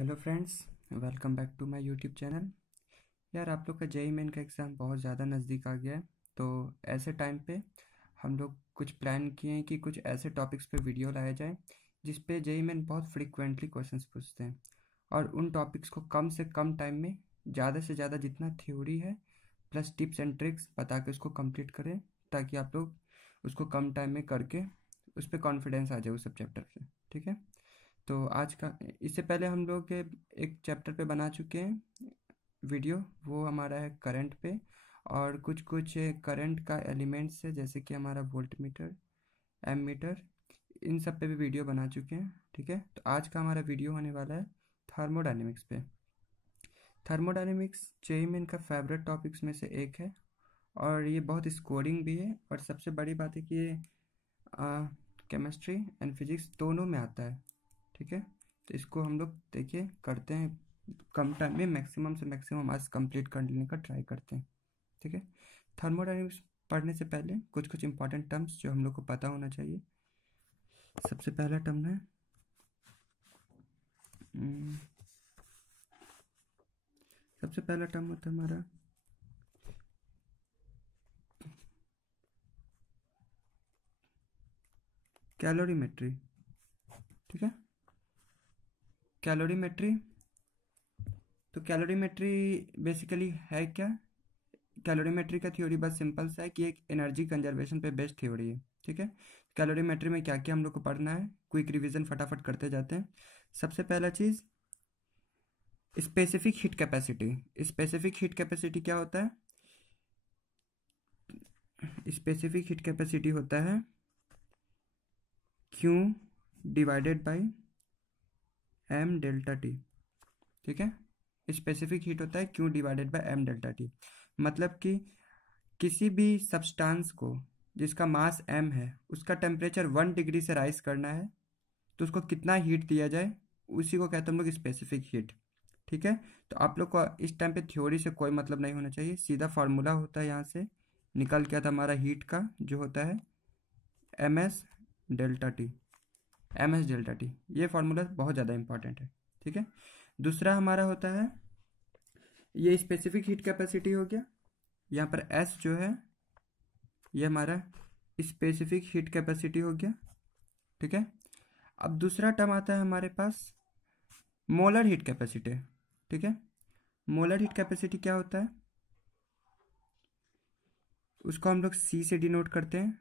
Hello friends, welcome back to my YouTube channel. यार, आप लोग का जेईई मेन का एग्ज़ाम बहुत ज़्यादा नज़दीक आ गया है। तो ऐसे टाइम पे हम लोग कुछ प्लान किए हैं कि कुछ ऐसे टॉपिक्स पे वीडियो लाया जाए जिस पे जेईई मेन बहुत फ्रीक्वेंटली क्वेश्चंस पूछते हैं, और उन टॉपिक्स को कम से कम टाइम में ज़्यादा से ज़्यादा जितना थ्योरी है प्लस टिप्स एंड ट्रिक्स बता के उसको कंप्लीट करें, ताकि आप लोग उसको कम टाइम में करके उस पर कॉन्फिडेंस आ जाए उस सब चैप्टर से। ठीक है। तो आज का, इससे पहले हम लोग एक चैप्टर पे बना चुके हैं वीडियो, वो हमारा है करंट पे, और कुछ कुछ करंट का एलिमेंट्स है जैसे कि हमारा वोल्ट मीटर, एम मीटर, इन सब पे भी वीडियो बना चुके हैं। ठीक है। तो आज का हमारा वीडियो होने वाला है थर्मोडायनेमिक्स पे। थर्मोडायनेमिक्स जेईई मेन का फेवरेट टॉपिक्स में से एक है, और ये बहुत स्कोरिंग भी है, और सबसे बड़ी बात है कि ये केमिस्ट्री एंड फिजिक्स दोनों में आता है। ठीक है। तो इसको हम लोग देखिए करते हैं, कम टाइम में मैक्सिमम से मैक्सिमम आज कंप्लीट कर लेने का ट्राई करते हैं। ठीक है। थर्मोडायनेमिक्स पढ़ने से पहले कुछ कुछ इंपॉर्टेंट टर्म्स जो हम लोग को पता होना चाहिए। सबसे पहला टर्म है हम्म, सबसे पहला टर्म होता है हमारा कैलोरीमेट्री। ठीक है। कैलोरीमेट्री, तो कैलोरीमेट्री बेसिकली है क्या? कैलोरीमेट्री का थ्योरी बस सिंपल सा है कि एक एनर्जी कंजर्वेशन पे बेस्ड थ्योरी है। ठीक है। कैलोरीमेट्री में क्या क्या हम लोग को पढ़ना है, क्विक रिवीजन फटाफट करते जाते हैं। सबसे पहला चीज़, specific heat capacity. Specific heat capacity क्या होता है? स्पेसिफिक हीट कैपेसिटी होता है Q divided by M delta T. ठीक है। स्पेसिफिक हीट होता है Q divided by M delta T. मतलब कि किसी भी सब्सटेंस को जिसका मास m है, उसका टेम्परेचर 1 डिग्री से राइज करना है, तो उसको कितना हीट दिया जाए, उसी को कहते हैं हम लोग स्पेसिफिक हीट। ठीक है। तो आप लोग को इस टाइम पे थ्योरी से कोई मतलब नहीं होना चाहिए, सीधा फार्मूला होता है, यहाँ से निकल के आता हमारा हीट का जो होता है M S delta T. M S delta T, ये फार्मूला बहुत ज़्यादा इंपॉर्टेंट है। ठीक है। दूसरा हमारा होता है, ये स्पेसिफिक हीट कैपेसिटी हो गया। यहाँ पर एस जो है ये हमारा स्पेसिफिक हीट कैपेसिटी हो गया। ठीक है। अब दूसरा टर्म आता है हमारे पास मोलर हीट कैपेसिटी। ठीक है। मोलर हीट कैपेसिटी क्या होता है? उसको हम लोग सी से डिनोट करते हैं।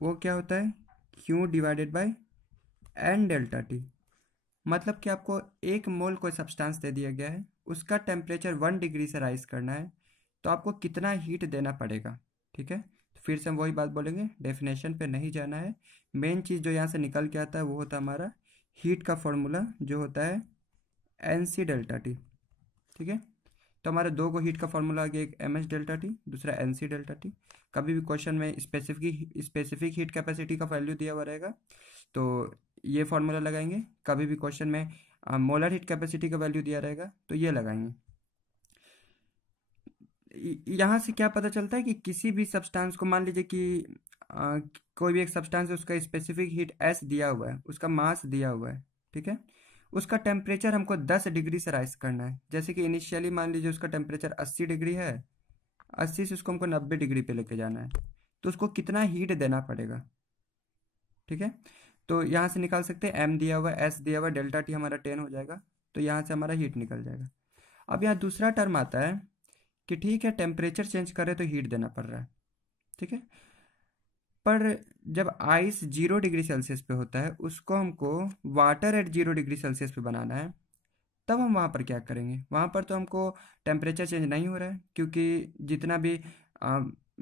वो क्या होता है? Q divided by N delta T. मतलब कि आपको 1 मोल कोई सब्सटेंस दे दिया गया है, उसका टेम्परेचर 1 डिग्री से राइज करना है, तो आपको कितना हीट देना पड़ेगा। ठीक है। तो फिर से हम वही बात बोलेंगे, डेफिनेशन पे नहीं जाना है। मेन चीज़ जो यहाँ से निकल के आता है वो होता है हमारा हीट का फॉर्मूला जो होता है एन सी डेल्टा टी। ठीक है। तो हमारे दो को हीट का फॉर्मूला आ गया, एक एम एस डेल्टा टी, दूसरा एन सी डेल्टा टी। कभी भी क्वेश्चन में स्पेसिफिक हीट कैपेसिटी का वैल्यू दिया हुआ रहेगा तो ये फॉर्मूला लगाएंगे। कभी भी क्वेश्चन में मोलर हीट कैपेसिटी का वैल्यू दिया रहेगा तो ये लगाएंगे। यहाँ से क्या पता चलता है कि किसी भी सब्सटेंस को, मान लीजिए कि कोई भी एक सब्सटेंस है, उसका स्पेसिफिक हीट एस दिया हुआ है, उसका मास दिया हुआ है। ठीक है। उसका टेम्परेचर हमको 10 डिग्री से राइज करना है। जैसे कि इनिशियली मान लीजिए उसका टेम्परेचर 80 डिग्री है, 80 से उसको हमको 90 डिग्री पे लेके जाना है, तो उसको कितना हीट देना पड़ेगा। ठीक है। तो यहाँ से निकाल सकते हैं, एम दिया हुआ है, एस दिया हुआ है, डेल्टा टी हमारा 10 हो जाएगा, तो यहाँ से हमारा हीट निकल जाएगा। अब यहाँ दूसरा टर्म आता है कि ठीक है, टेम्परेचर चेंज करे तो हीट देना पड़ रहा है। ठीक है। पर जब आइस 0 डिग्री सेल्सियस पे होता है, उसको हमको वाटर एट 0 डिग्री सेल्सियस पे बनाना है, तब हम वहाँ पर क्या करेंगे? वहाँ पर तो हमको टेम्परेचर चेंज नहीं हो रहा है, क्योंकि जितना भी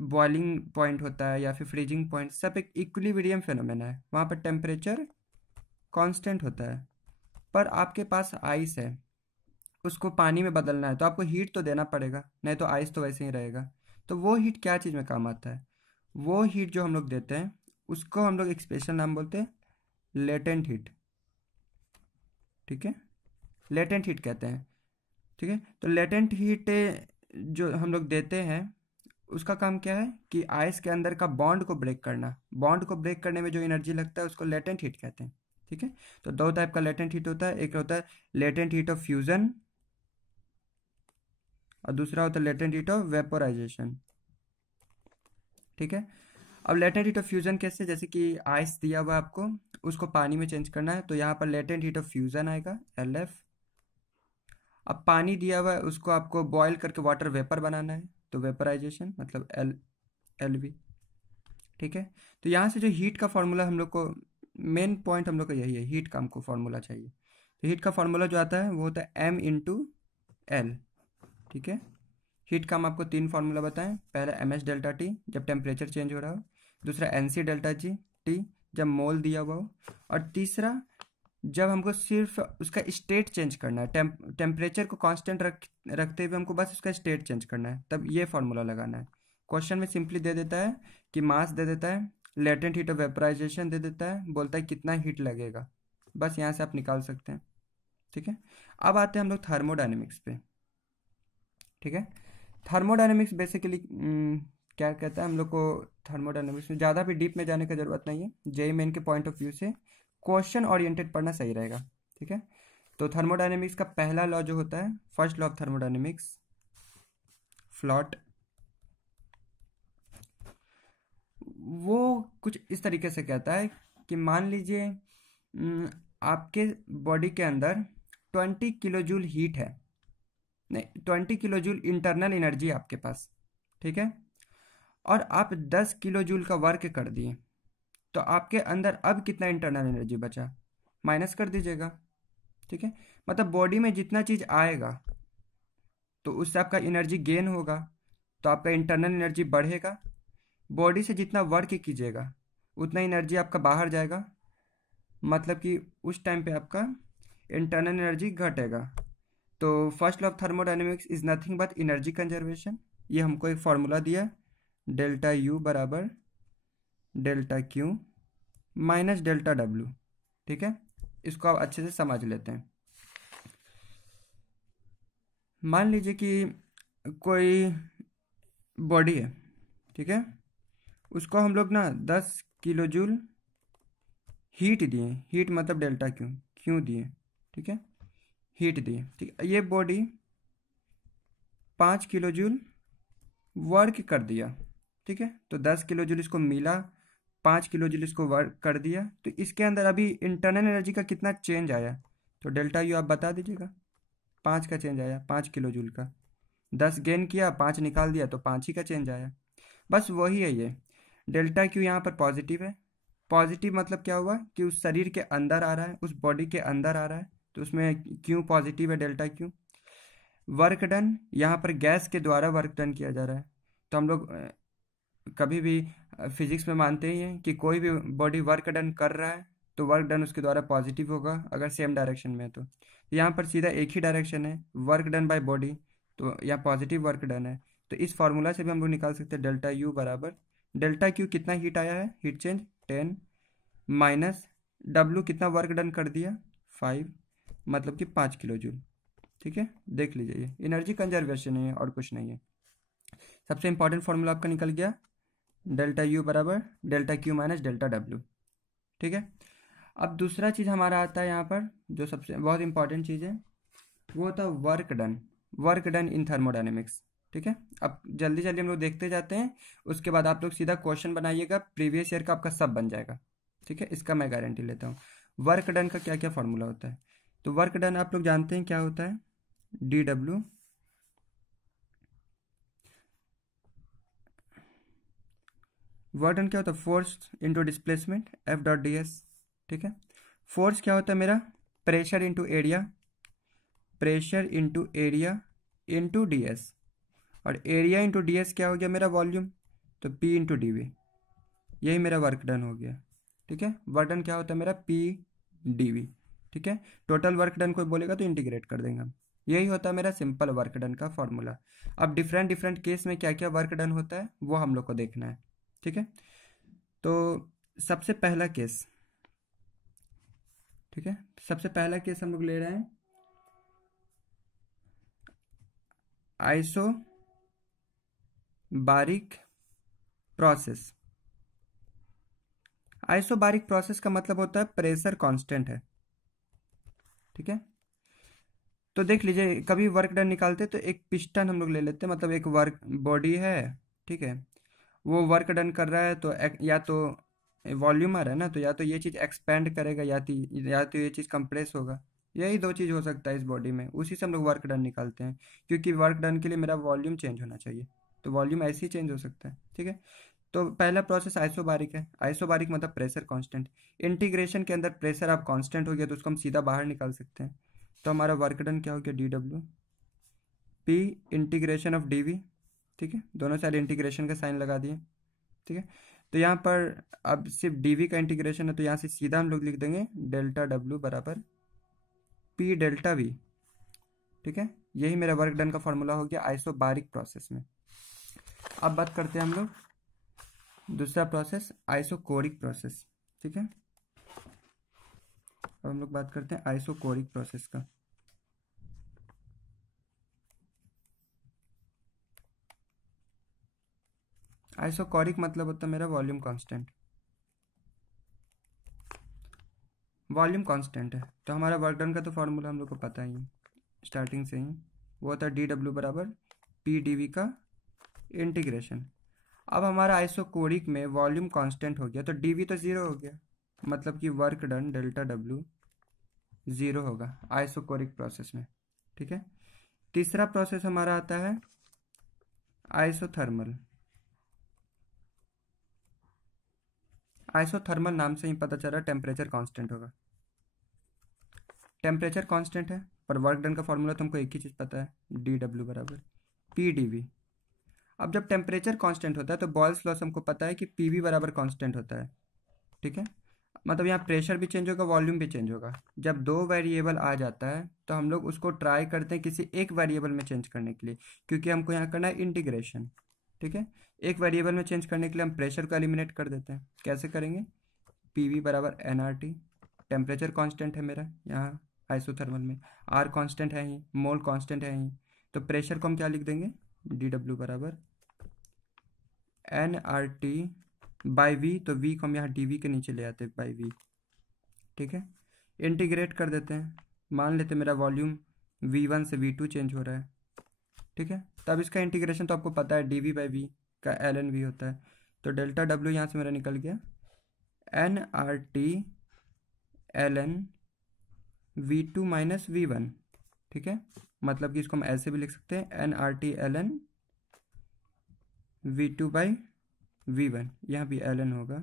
बॉइलिंग पॉइंट होता है या फिर फ्रीजिंग पॉइंट, सब एक इक्विलिब्रियम फेनोमेना है, वहाँ पर टेम्परेचर कांस्टेंट होता है। पर आपके पास आइस है, उसको पानी में बदलना है, तो आपको हीट तो देना पड़ेगा, नहीं तो आइस तो वैसे ही रहेगा। तो वो हीट क्या चीज़ में काम आता है? वो हीट जो हम लोग देते हैं उसको हम लोग एक स्पेशल नाम बोलते हैं लेटेंट हीट। ठीक है। लेटेंट हीट कहते हैं। ठीक है। तो लेटेंट हीट जो हम लोग देते हैं, उसका काम क्या है कि आइस के अंदर का बॉन्ड को ब्रेक करना। बॉन्ड को ब्रेक करने में जो एनर्जी लगता है उसको लेटेंट हीट कहते हैं। ठीक है। तो दो टाइप का लेटेंट हीट होता है, एक होता है लेटेंट हीट ऑफ फ्यूजन और दूसरा होता है लेटेंट हीट ऑफ वेपोराइजेशन। ठीक है। अब लेटेंट हीट ऑफ फ्यूजन कैसे, जैसे कि आइस दिया हुआ है आपको, उसको पानी में चेंज करना है तो यहाँ पर लेटेंट हीट ऑफ फ्यूजन आएगा LF। अब पानी दिया हुआ है उसको आपको बॉयल करके वाटर वेपर बनाना है तो वेपराइजेशन मतलब LV। ठीक है। तो यहाँ से जो हीट का फॉर्मूला हम लोग को, मेन पॉइंट हम लोग का यही है, हीट का हमको फॉर्मूला चाहिए। तो हीट का फॉर्मूला जो आता है वो होता है M×L। ठीक है। हीट का हम आपको तीन फार्मूला बताएं, पहला MS डेल्टा टी जब टेम्परेचर चेंज हो रहा हो, दूसरा NC डेल्टा जी टी जब मोल दिया हुआ हो, और तीसरा जब हमको सिर्फ उसका स्टेट चेंज करना है, टेम्परेचर को कांस्टेंट रखते हुए हमको बस उसका स्टेट चेंज करना है, तब ये फार्मूला लगाना है। क्वेश्चन में सिंपली दे देता है कि मास दे देता है, लेटेंट हीट ऑफ वेपराइजेशन दे देता है, बोलता है कितना हीट लगेगा, बस यहाँ से आप निकाल सकते हैं। ठीक है। अब आते हैं हम लोग थर्मोडाइनमिक्स पे। ठीक है। थर्मोडायनेमिक्स बेसिकली क्या कहता है हम लोग को, थर्मोडायनेमिक्स में ज़्यादा भी डीप में जाने की ज़रूरत नहीं है, जेई मेन के पॉइंट ऑफ व्यू से क्वेश्चन ओरिएंटेड पढ़ना सही रहेगा। ठीक है। तो थर्मोडायनेमिक्स का पहला लॉ जो होता है, फर्स्ट लॉ ऑफ थर्मोडायनेमिक्स, फ्लॉट, वो कुछ इस तरीके से कहता है कि मान लीजिए आपके बॉडी के अंदर 20 किलो जूल हीट है, नहीं 20 किलो जूल इंटरनल एनर्जी आपके पास। ठीक है। और आप 10 किलो जूल का वर्क कर दिए, तो आपके अंदर अब कितना इंटरनल एनर्जी बचा, माइनस कर दीजिएगा। ठीक है। मतलब बॉडी में जितना चीज़ आएगा तो उससे आपका एनर्जी गेन होगा, तो आपका इंटरनल एनर्जी बढ़ेगा। बॉडी से जितना वर्क कीजिएगा उतना एनर्जी आपका बाहर जाएगा, मतलब कि उस टाइम पे आपका इंटरनल एनर्जी घटेगा। तो first law of thermodynamics is nothing but energy conservation. ये हमको एक फार्मूला दिया, डेल्टा U बराबर delta Q minus delta W। ठीक है। इसको आप अच्छे से समझ लेते हैं। मान लीजिए कि कोई बॉडी है, ठीक है, उसको हम लोग ना 10 किलो जूल हीट दिए, हीट मतलब डेल्टा क्यू दिए। ठीक है। हीट दिए, ठीक है। ये बॉडी 5 किलो जूल वर्क कर दिया। ठीक है। तो 10 किलो जूल इसको मिला, 5 किलो जूल इसको वर्क कर दिया, तो इसके अंदर अभी इंटरनल एनर्जी का कितना चेंज आया, तो डेल्टा U आप बता दीजिएगा। 5 का चेंज आया, 5 किलो जूल का। 10 गेन किया, 5 निकाल दिया, तो 5 ही का चेंज आया। बस वही है ये। डेल्टा Q यहाँ पर पॉजिटिव है। पॉजिटिव मतलब क्या हुआ कि उस शरीर के अंदर आ रहा है, उस बॉडी के अंदर आ रहा है, तो उसमें Q पॉजिटिव है, डेल्टा Q। वर्क डन, यहाँ पर गैस के द्वारा वर्क डन किया जा रहा है। तो हम लोग कभी भी फिजिक्स में मानते ही हैं कि कोई भी बॉडी वर्क डन कर रहा है तो वर्क डन उसके द्वारा पॉजिटिव होगा अगर सेम डायरेक्शन में है तो। यहाँ पर सीधा एक ही डायरेक्शन है, वर्क डन बाय बॉडी, तो यहाँ पॉजिटिव वर्क डन है। तो इस फार्मूला से भी हम लोग निकाल सकते हैं डेल्टा U बराबर डेल्टा Q कितना हीट आया है, हीट चेंज 10, माइनस W कितना वर्क डन कर दिया 5, मतलब कि 5 किलो जूल। ठीक है। देख लीजिए ये एनर्जी कंजर्वेशन है और कुछ नहीं है। सबसे इंपॉर्टेंट फार्मूला आपका निकल गया, डेल्टा U बराबर delta Q minus delta W। ठीक है। अब दूसरा चीज़ हमारा आता है यहाँ पर, जो सबसे बहुत इंपॉर्टेंट चीज़ है, वो होता है work done, work done in thermodynamics. ठीक है। अब जल्दी जल्दी हम लोग देखते जाते हैं, उसके बाद आप लोग सीधा क्वेश्चन बनाइएगा, प्रीवियस ईयर का आपका सब बन जाएगा। ठीक है, इसका मैं गारंटी लेता हूँ। वर्क डन का क्या क्या फार्मूला होता है, तो वर्क डन आप लोग जानते हैं क्या होता है, DW वर्क डन क्या होता है, फोर्स इंटू डिस्प्लेसमेंट F.ds। ठीक है। फोर्स क्या होता है मेरा, pressure into area, pressure into area into ds, और एरिया इंटू ds क्या हो गया मेरा, वॉल्यूम, तो P इंटू dv। यही मेरा वर्क डन हो गया। ठीक है। वर्क डन क्या होता है मेरा, P/dv। ठीक है। टोटल वर्क डन कोई बोलेगा तो इंटीग्रेट कर देंगे हम। यही होता है मेरा सिंपल वर्क डन का फॉर्मूला। अब डिफरेंट डिफरेंट केस में क्या क्या वर्क डन होता है वो हम लोग को देखना है। ठीक है। तो सबसे पहला केस, ठीक है, सबसे पहला केस हम लोग ले रहे हैं आइसो बारिक प्रोसेस। आइसोबारिक प्रोसेस का मतलब होता है प्रेशर कांस्टेंट है, ठीक है। तो देख लीजिए, कभी वर्क डन निकालते तो एक पिस्टन हम लोग ले लेते हैं, मतलब एक वर्क बॉडी है, ठीक है। वो वर्क डन कर रहा है तो या तो वॉल्यूम आ रहा है ना, तो या तो ये चीज़ एक्सपेंड करेगा या तो ये चीज़ कंप्रेस होगा। यही दो चीज़ हो सकता है इस बॉडी में, उसी से हम लोग वर्क डन निकालते हैं, क्योंकि वर्क डन के लिए मेरा वॉल्यूम चेंज होना चाहिए, तो वॉल्यूम ऐसे ही चेंज हो सकता है, ठीक है। तो पहला प्रोसेस आइसोबारिक है। आइसोबारिक मतलब प्रेशर कांस्टेंट। इंटीग्रेशन के अंदर प्रेशर आप कांस्टेंट हो गया तो उसको हम सीधा बाहर निकाल सकते हैं। तो हमारा वर्क डन क्या हो गया, D W P integration of D V, ठीक है। दोनों साइड इंटीग्रेशन का साइन लगा दिए, ठीक है। तो यहाँ पर अब सिर्फ डी वी का इंटीग्रेशन है, तो यहाँ से सीधा हम लोग लिख देंगे डेल्टा डब्ल्यू बराबर पी डेल्टा वी, ठीक है। यही मेरा वर्क डन का फॉर्मूला हो गया आइसोबारिक प्रोसेस में। अब बात करते हैं हम लोग दूसरा प्रोसेस, आइसोकोरिक प्रोसेस, ठीक है। अब हम लोग बात करते हैं आइसोकोरिक प्रोसेस का। आइसोकोरिक मतलब होता है मेरा वॉल्यूम कांस्टेंट। वॉल्यूम कांस्टेंट है तो हमारा वर्क डन का तो फॉर्मूला हम लोग को पता ही है स्टार्टिंग से ही, वो होता है डी डब्ल्यू बराबर पी डी वी का इंटीग्रेशन। अब हमारा आइसोकोरिक में वॉल्यूम कांस्टेंट हो गया तो डी वी तो ज़ीरो हो गया, मतलब कि work done delta W zero होगा आइसोकोरिक प्रोसेस में, ठीक है। तीसरा प्रोसेस हमारा आता है आइसोथर्मल। आइसोथर्मल नाम से ही पता चल रहा है टेम्परेचर कांस्टेंट होगा। टेम्परेचर कांस्टेंट है पर वर्क डन का फॉर्मूला तुमको एक ही चीज़ पता है, डी डब्ल्यू बराबर पी डी वी। अब जब टेम्परेचर कांस्टेंट होता है तो बॉयल्स लॉ हमको पता है कि पी वी बराबर कांस्टेंट होता है, ठीक है। मतलब यहाँ प्रेशर भी चेंज होगा, वॉल्यूम भी चेंज होगा। जब दो वेरिएबल आ जाता है तो हम लोग उसको ट्राई करते हैं किसी एक वेरिएबल में चेंज करने के लिए, क्योंकि हमको यहाँ करना है इंटीग्रेशन, ठीक है। एक वेरिएबल में चेंज करने के लिए हम प्रेशर को एलिमिनेट कर देते हैं। कैसे करेंगे, पी वी बराबर N R T, temperature constant है मेरा यहाँ आइसोथर्मल में, आर कॉन्स्टेंट है ही, मोल कॉन्स्टेंट है ही, तो प्रेशर को हम क्या लिख देंगे, डी डब्ल्यू बराबर N R T by V, तो वी को हम यहाँ डी वी के नीचे ले आते हैं बाई वी, ठीक है। इंटीग्रेट कर देते हैं, मान लेते मेरा वॉल्यूम वी वन से वी टू चेंज हो रहा है, ठीक है। तब इसका इंटीग्रेशन तो आपको पता है डी वी बाई वी का एल एन वी होता है, तो डेल्टा डब्ल्यू यहाँ से मेरा निकल गया N R T L N V two minus V one, ठीक है। मतलब कि इसको हम ऐसे भी लिख सकते हैं N R T L N V two by V one, यहाँ भी एल एन होगा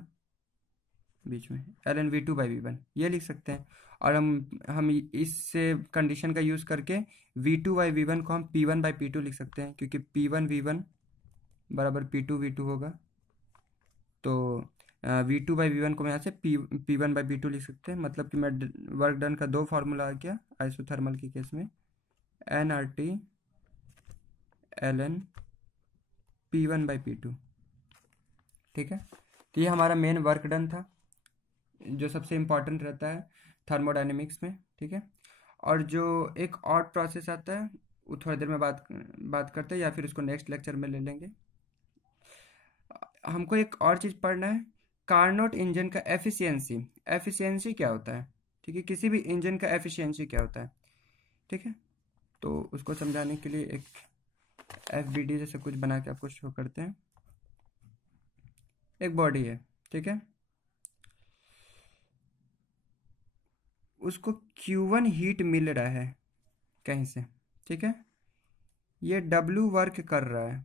बीच में, L N V two by V one ये लिख सकते हैं। और हम इससे कंडीशन का यूज़ करके V two by V one को हम P one by P two लिख सकते हैं, क्योंकि पी वन वी वन बराबर पी टू वी टू होगा। तो V two by V one को मैं यहाँ से P one by P two लिख सकते हैं। मतलब कि मैं वर्क डन का दो फार्मूला आ गया आइसोथर्मल के केस में, N R T L N P one by P two, ठीक है। तो ये हमारा मेन वर्क डन था जो सबसे इम्पॉर्टेंट रहता है थर्मोडायनेमिक्स में, ठीक है। और जो एक और प्रोसेस आता है वो थोड़ी देर में बात करते हैं, या फिर उसको नेक्स्ट लेक्चर में ले लेंगे। हमको एक और चीज़ पढ़ना है, कार्नोट इंजन का एफिशिएंसी। एफिशिएंसी क्या होता है, ठीक है, किसी भी इंजन का एफिशिएंसी क्या होता है, ठीक है। तो उसको समझाने के लिए एक एफ बी डी जैसे कुछ बना के आपको शो करते हैं। एक बॉडी है, ठीक है, उसको Q1 हीट मिल रहा है कहीं से, ठीक है। ये W वर्क कर रहा है,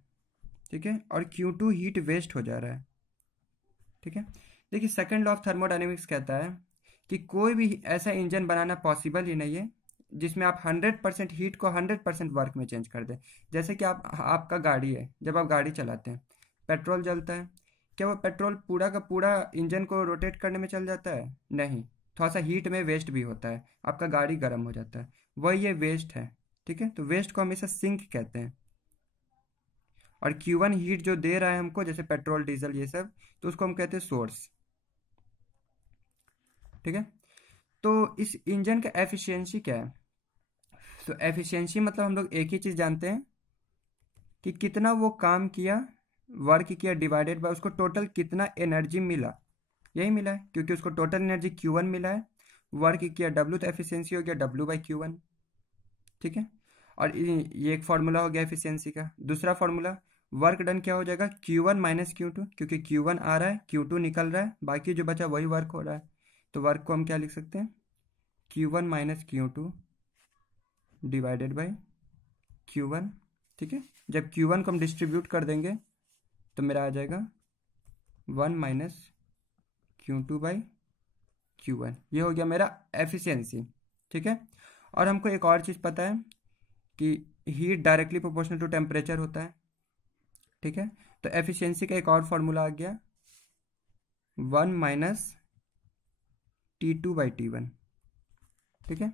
ठीक है, और Q2 हीट वेस्ट हो जा रहा है, ठीक है। देखिए सेकंड लॉ ऑफ थर्मोडायनेमिक्स कहता है कि कोई भी ऐसा इंजन बनाना पॉसिबल ही नहीं है जिसमें आप 100% हीट को 100% वर्क में चेंज कर दें। जैसे कि आपका गाड़ी है, जब आप गाड़ी चलाते हैं पेट्रोल जलता है, क्या वो पेट्रोल पूरा का पूरा इंजन को रोटेट करने में चल जाता है, नहीं, थोड़ा सा हीट में वेस्ट भी होता है, आपका गाड़ी गर्म हो जाता है, वही ये वेस्ट है, ठीक है। तो वेस्ट को हमेशा सिंक कहते हैं। और Q1 हीट जो दे रहा है हमको, जैसे पेट्रोल डीजल ये सब, तो उसको हम कहते हैं सोर्स, ठीक है। तो इस इंजन का एफिशिएंसी क्या है, तो एफिशिएंसी मतलब हम लोग एक ही चीज़ जानते हैं कि कितना वो काम किया, वर्क किया, डिवाइडेड बाय उसको टोटल कितना एनर्जी मिला, यही मिला है, क्योंकि उसको टोटल एनर्जी Q1 मिला है, वर्क किया W, तो एफिशिएंसी हो गया W/Q1। ठीक है। और ये एक फार्मूला हो गया एफिशिएंसी का। दूसरा फार्मूला, वर्क डन क्या हो जाएगा, Q1 माइनस Q2, क्योंकि Q1 आ रहा है, Q2 निकल रहा है, बाकी जो बचा वही वर्क हो रहा है। तो वर्क को हम क्या लिख सकते हैं, Q1 minus Q2 divided by Q1। ठीक है। जब Q1 को हम डिस्ट्रीब्यूट कर देंगे तो मेरा आ जाएगा 1 माइनस Q2/Q1। ये हो गया मेरा एफिशिएंसी। ठीक है। और हमको एक और चीज़ पता है कि heat directly proportional to temperature होता है। ठीक है। तो एफिशिएंसी का एक और फार्मूला आ गया, 1 माइनस T2/T1। ठीक है।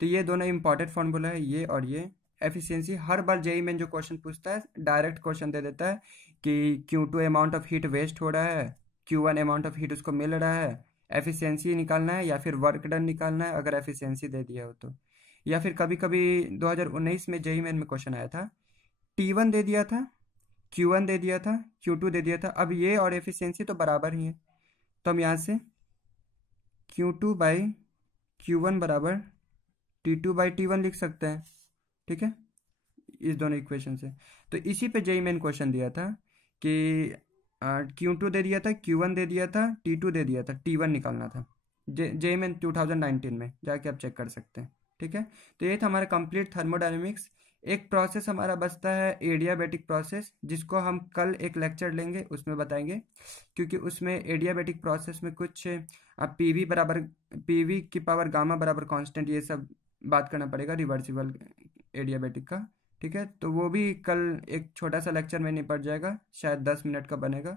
तो ये दोनों इंपॉर्टेंट फार्मूला है, ये और ये। एफिशिएंसी हर बार जेई में जो क्वेश्चन पूछता है डायरेक्ट क्वेश्चन दे देता है कि Q2 amount of heat waste हो रहा है, Q1 अमाउंट ऑफ हीट उसको मिल रहा है, एफिशिएंसी निकालना है या फिर वर्क डन निकालना है, अगर एफिशिएंसी दे दिया हो तो। या फिर कभी कभी 2019 में जेई मेन में क्वेश्चन आया था, T1 दे दिया था, Q1 दे दिया था, Q2 दे दिया था, अब ये और एफिशिएंसी तो बराबर ही है, तो हम यहाँ से Q2/Q1 बराबर T2/T1 लिख सकते हैं। ठीक है, इस दोनों इक्वेशन से। तो इसी पे जेई मेन क्वेश्चन दिया था कि Q2 दे दिया था, Q1 दे दिया था, T2 दे दिया था, T1 निकालना था। जेई मेन 2019 में जाके आप चेक कर सकते हैं। ठीक है। तो ये था हमारा कंप्लीट थर्मोडायनेमिक्स। एक प्रोसेस हमारा बचता है एडियाबैटिक प्रोसेस, जिसको हम कल एक लेक्चर लेंगे, उसमें बताएंगे, क्योंकि उसमें एडियाबैटिक प्रोसेस में कुछ पीवी बराबर पीवी की पावर गामा बराबर कांस्टेंट, ये सब बात करना पड़ेगा रिवर्सिबल एडियाबैटिक का। ठीक है। तो वो भी कल एक छोटा सा लेक्चर में निपट जाएगा, शायद 10 मिनट का बनेगा।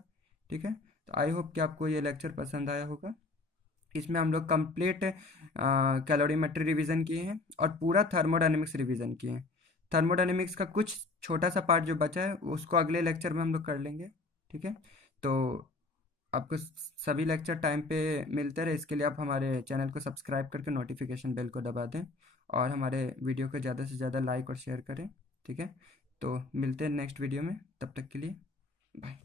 ठीक है। तो आई होप कि आपको ये लेक्चर पसंद आया होगा। इसमें हम लोग कंप्लीट कैलोरीमेट्री रिवीजन किए हैं और पूरा थर्मोडायनेमिक्स रिवीजन किए हैं। थर्मोडायनेमिक्स का कुछ छोटा सा पार्ट जो बचा है उसको अगले लेक्चर में हम लोग कर लेंगे। ठीक है। तो आपको सभी लेक्चर टाइम पे मिलते रहे, इसके लिए आप हमारे चैनल को सब्सक्राइब करके नोटिफिकेशन बेल को दबा दें और हमारे वीडियो को ज़्यादा से ज़्यादा लाइक और शेयर करें। ठीक है। तो मिलते हैं नेक्स्ट वीडियो में, तब तक के लिए बाय।